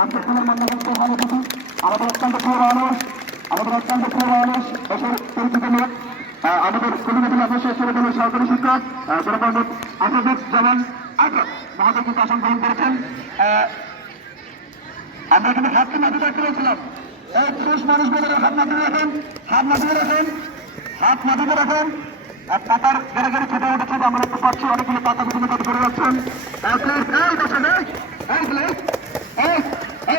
মান্যবন্ত ভালো কিছু আমাদের অত্যন্ত প্রিয় মানুষ আমাদের অত্যন্ত প্রিয় মানুষ দেশের পরিচিত লোক আমাদের কলিকাতা অবশ্যই সেরকমের সরকারি শিক্ষক সেরকম আসাদুক জামান আগ্রহ মহাদেব কিন্তু আসন করেছেন। আমরা এখানে হাতকে মাটি রাখতে পেরেছিলাম এই পুরুষ মানুষ বলে হাত মাটিতে রাখেন, হাত মাটিতে রাখেন, হাত মাটিতে রাখেন। আর পাতার গেড়ে গেড়ে খেতে উঠেছে, আমরা একটু পাচ্ছি অনেকগুলো পাতা বিভিন্ন করে যাচ্ছেন এই এই এই